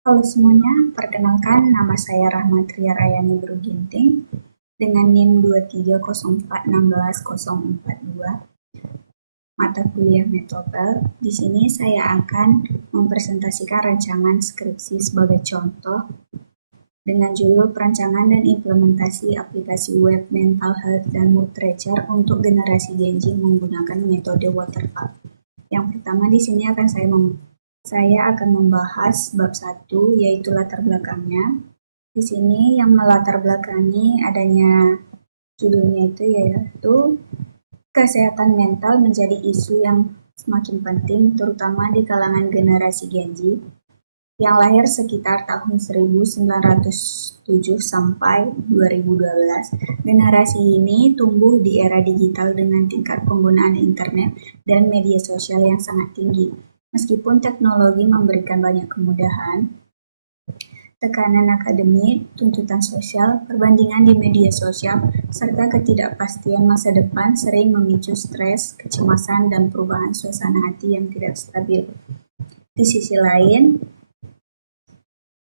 Halo semuanya, perkenalkan nama saya Rahmatria Rayani Bruginting dengan NIM 230416042 mata kuliah Metopel. Di sini saya akan mempresentasikan rancangan skripsi sebagai contoh dengan judul Perancangan dan Implementasi Aplikasi Web Mental Health dan Mood Tracker untuk Generasi Gen Z menggunakan metode Waterfall. Yang pertama di sini saya akan membahas bab 1 yaitu latar belakangnya. Di sini yang melatar belakangi adanya judulnya yaitu kesehatan mental menjadi isu yang semakin penting terutama di kalangan generasi Gen Z yang lahir sekitar tahun 1907 sampai 2012. Generasi ini tumbuh di era digital dengan tingkat penggunaan internet dan media sosial yang sangat tinggi. Meskipun teknologi memberikan banyak kemudahan, tekanan akademik, tuntutan sosial, perbandingan di media sosial, serta ketidakpastian masa depan sering memicu stres, kecemasan, dan perubahan suasana hati yang tidak stabil. Di sisi lain,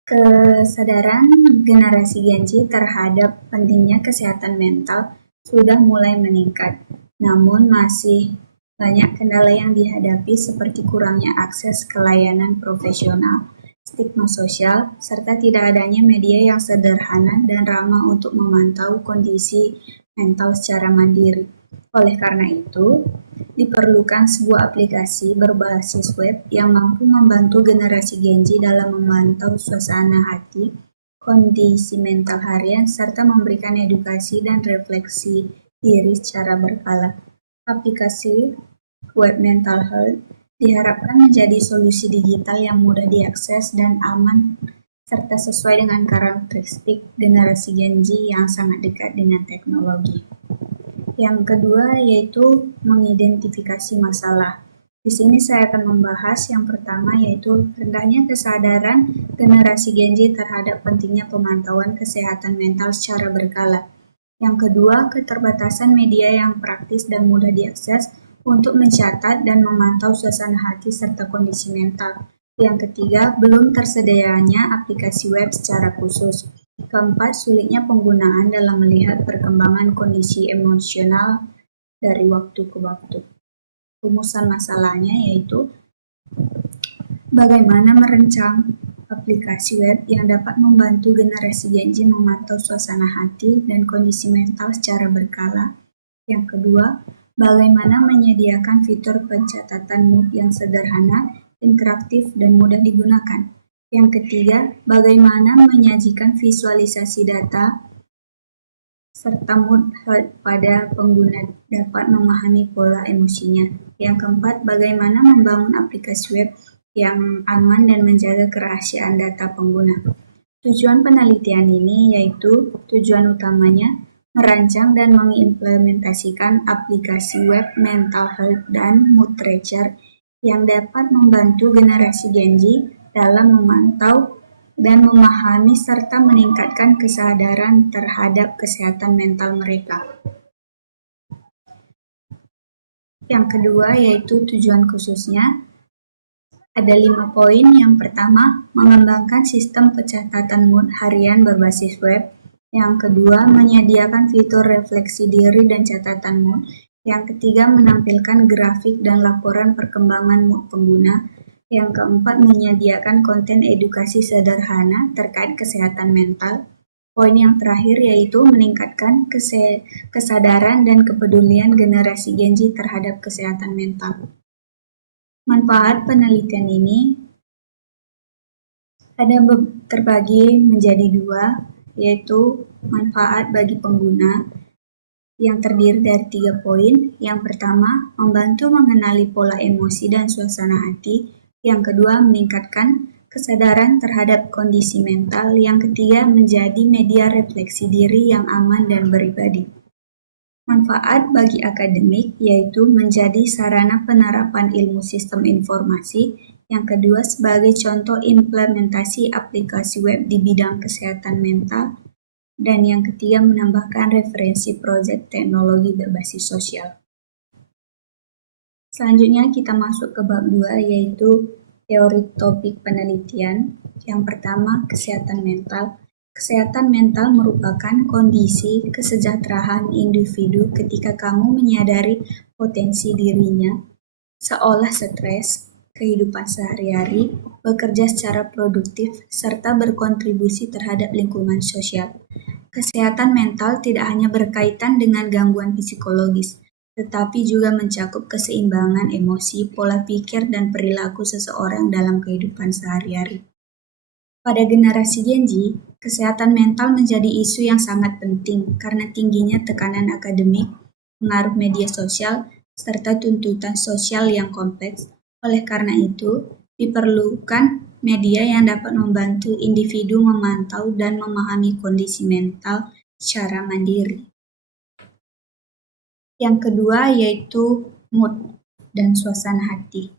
kesadaran generasi Gen Z terhadap pentingnya kesehatan mental sudah mulai meningkat, namun masih banyak kendala yang dihadapi seperti kurangnya akses ke layanan profesional, stigma sosial, serta tidak adanya media yang sederhana dan ramah untuk memantau kondisi mental secara mandiri. Oleh karena itu, diperlukan sebuah aplikasi berbasis web yang mampu membantu generasi Gen Z dalam memantau suasana hati, kondisi mental harian, serta memberikan edukasi dan refleksi diri secara berkala. Aplikasi web mental health diharapkan menjadi solusi digital yang mudah diakses dan aman serta sesuai dengan karakteristik generasi Gen Z yang sangat dekat dengan teknologi. Yang kedua yaitu mengidentifikasi masalah. Di sini saya akan membahas yang pertama yaitu rendahnya kesadaran generasi Gen Z terhadap pentingnya pemantauan kesehatan mental secara berkala. Yang kedua, keterbatasan media yang praktis dan mudah diakses untuk mencatat dan memantau suasana hati serta kondisi mental. Yang ketiga, belum tersedianya aplikasi web secara khusus. Keempat, sulitnya penggunaan dalam melihat perkembangan kondisi emosional dari waktu ke waktu. Rumusan masalahnya yaitu bagaimana merancang aplikasi web yang dapat membantu generasi Gen Z memantau suasana hati dan kondisi mental secara berkala. Yang kedua, bagaimana menyediakan fitur pencatatan mood yang sederhana, interaktif, dan mudah digunakan. Yang ketiga, bagaimana menyajikan visualisasi data serta mood pada pengguna dapat memahami pola emosinya. Yang keempat, bagaimana membangun aplikasi web yang aman dan menjaga kerahasiaan data pengguna. Tujuan penelitian ini yaitu tujuan utamanya merancang dan mengimplementasikan aplikasi web mental health dan mood tracker yang dapat membantu generasi Gen Z dalam memantau dan memahami serta meningkatkan kesadaran terhadap kesehatan mental mereka. Yang kedua yaitu tujuan khususnya. Ada 5 poin. Yang pertama, mengembangkan sistem pencatatan mood harian berbasis web. Yang kedua, menyediakan fitur refleksi diri dan catatan mood. Yang ketiga, menampilkan grafik dan laporan perkembangan mood pengguna. Yang keempat, menyediakan konten edukasi sederhana terkait kesehatan mental. Poin yang terakhir yaitu meningkatkan kesadaran dan kepedulian generasi Gen Z terhadap kesehatan mental. Manfaat penelitian ini ada terbagi menjadi 2, yaitu manfaat bagi pengguna yang terdiri dari 3 poin. Yang pertama, membantu mengenali pola emosi dan suasana hati. Yang kedua, meningkatkan kesadaran terhadap kondisi mental. Yang ketiga, menjadi media refleksi diri yang aman dan pribadi. Manfaat bagi akademik yaitu menjadi sarana penerapan ilmu sistem informasi. Yang kedua, sebagai contoh implementasi aplikasi web di bidang kesehatan mental. Dan yang ketiga, menambahkan referensi proyek teknologi berbasis sosial. Selanjutnya kita masuk ke bab 2 yaitu teori topik penelitian. Yang pertama, kesehatan mental. Kesehatan mental merupakan kondisi kesejahteraan individu ketika kamu menyadari potensi dirinya, seolah stres, kehidupan sehari-hari, bekerja secara produktif, serta berkontribusi terhadap lingkungan sosial. Kesehatan mental tidak hanya berkaitan dengan gangguan psikologis, tetapi juga mencakup keseimbangan emosi, pola pikir, dan perilaku seseorang dalam kehidupan sehari-hari. Pada generasi Gen Z, kesehatan mental menjadi isu yang sangat penting karena tingginya tekanan akademik, pengaruh media sosial, serta tuntutan sosial yang kompleks. Oleh karena itu, diperlukan media yang dapat membantu individu memantau dan memahami kondisi mental secara mandiri. Yang kedua yaitu mood dan suasana hati.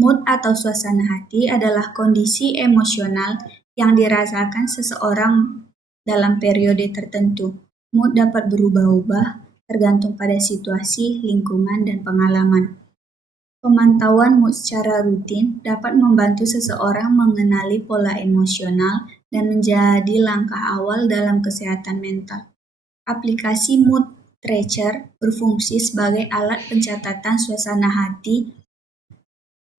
Mood atau suasana hati adalah kondisi emosional yang dirasakan seseorang dalam periode tertentu. Mood dapat berubah-ubah tergantung pada situasi, lingkungan, dan pengalaman. Pemantauan mood secara rutin dapat membantu seseorang mengenali pola emosional dan menjadi langkah awal dalam kesehatan mental. Aplikasi Mood Tracker berfungsi sebagai alat pencatatan suasana hati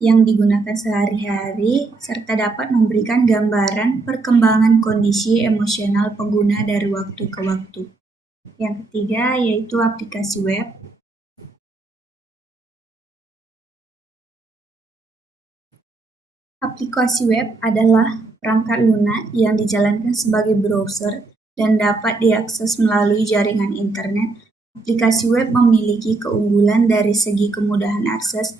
yang digunakan sehari-hari serta dapat memberikan gambaran perkembangan kondisi emosional pengguna dari waktu ke waktu. Yang ketiga yaitu aplikasi web. Aplikasi web adalah perangkat lunak yang dijalankan sebagai browser dan dapat diakses melalui jaringan internet. Aplikasi web memiliki keunggulan dari segi kemudahan akses,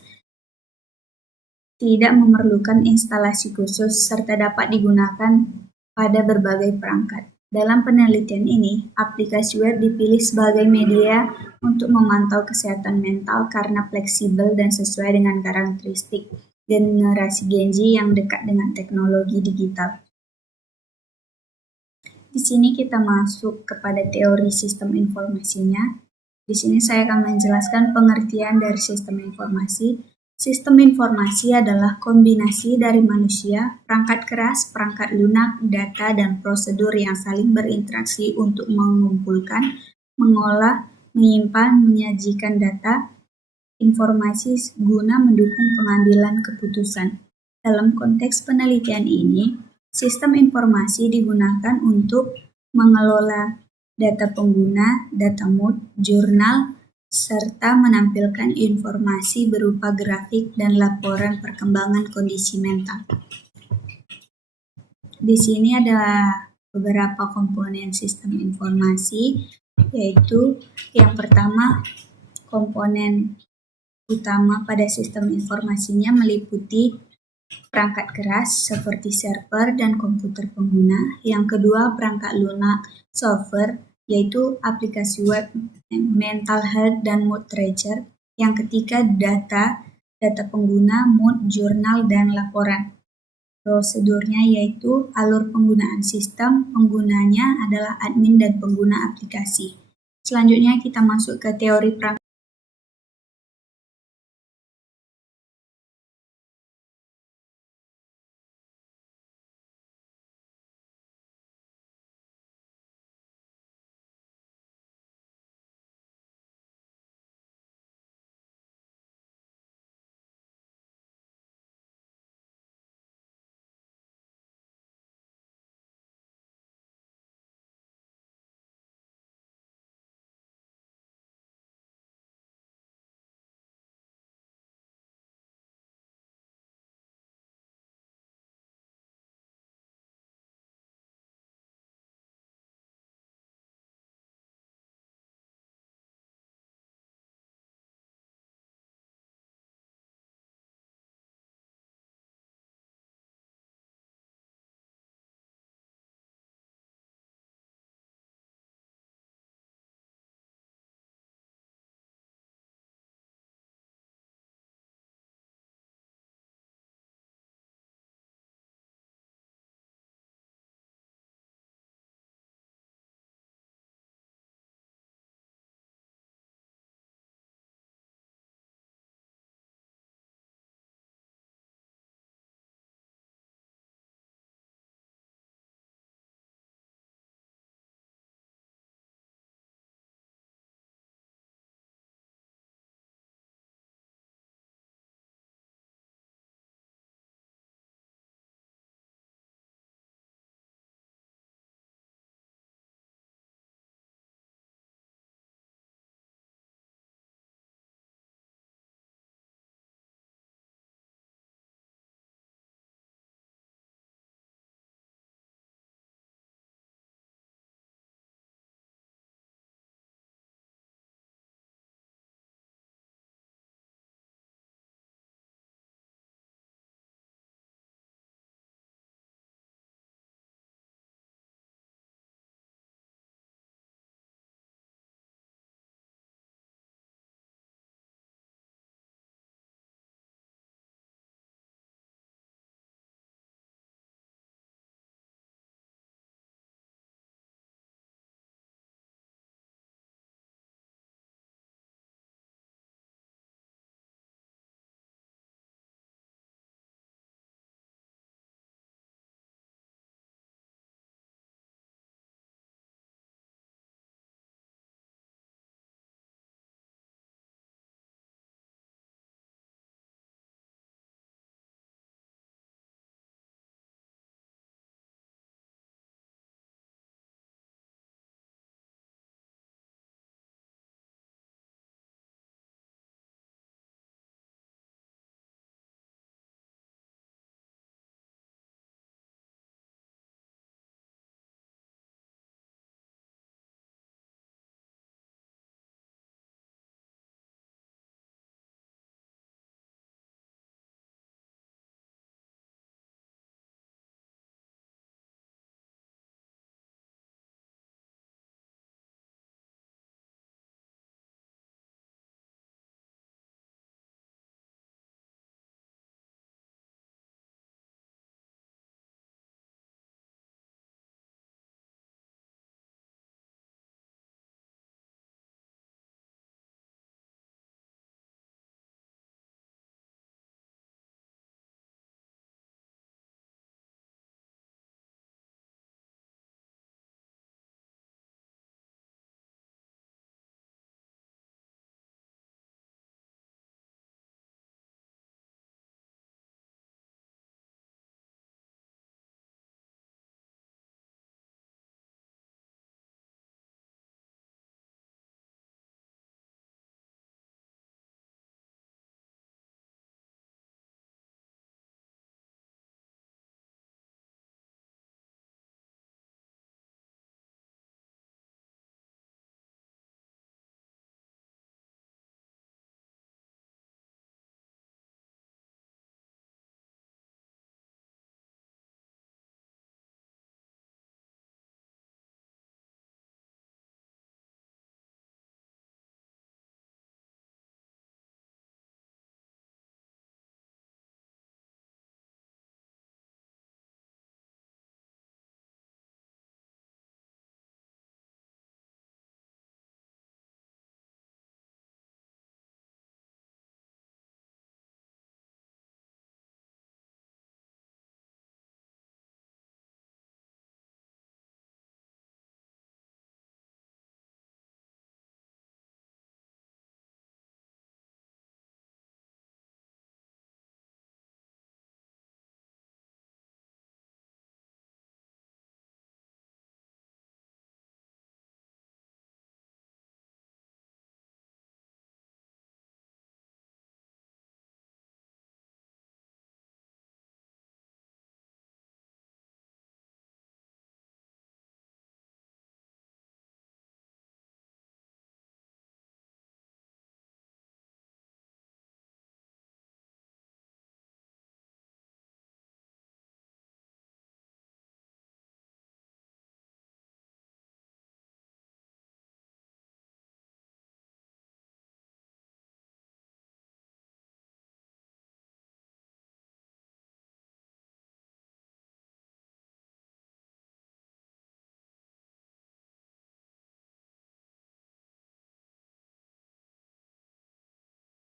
tidak memerlukan instalasi khusus, serta dapat digunakan pada berbagai perangkat. Dalam penelitian ini, aplikasi web dipilih sebagai media untuk memantau kesehatan mental karena fleksibel dan sesuai dengan karakteristik generasi Gen Z yang dekat dengan teknologi digital. Di sini kita masuk kepada teori sistem informasinya. Di sini saya akan menjelaskan pengertian dari sistem informasi. Sistem informasi adalah kombinasi dari manusia, perangkat keras, perangkat lunak, data, dan prosedur yang saling berinteraksi untuk mengumpulkan, mengolah, menyimpan, menyajikan data, informasi guna mendukung pengambilan keputusan. Dalam konteks penelitian ini, sistem informasi digunakan untuk mengelola data pengguna, data mood, jurnal, serta menampilkan informasi berupa grafik dan laporan perkembangan kondisi mental. Di sini ada beberapa komponen sistem informasi, yaitu yang pertama, komponen utama pada sistem informasinya meliputi perangkat keras seperti server dan komputer pengguna. Yang kedua, perangkat lunak software, yaitu aplikasi web, mental health, dan mood tracker. Yang ketiga, data pengguna, mood, jurnal, dan laporan. Prosedurnya yaitu alur penggunaan sistem, penggunanya adalah admin dan pengguna aplikasi. Selanjutnya kita masuk ke teori perangkat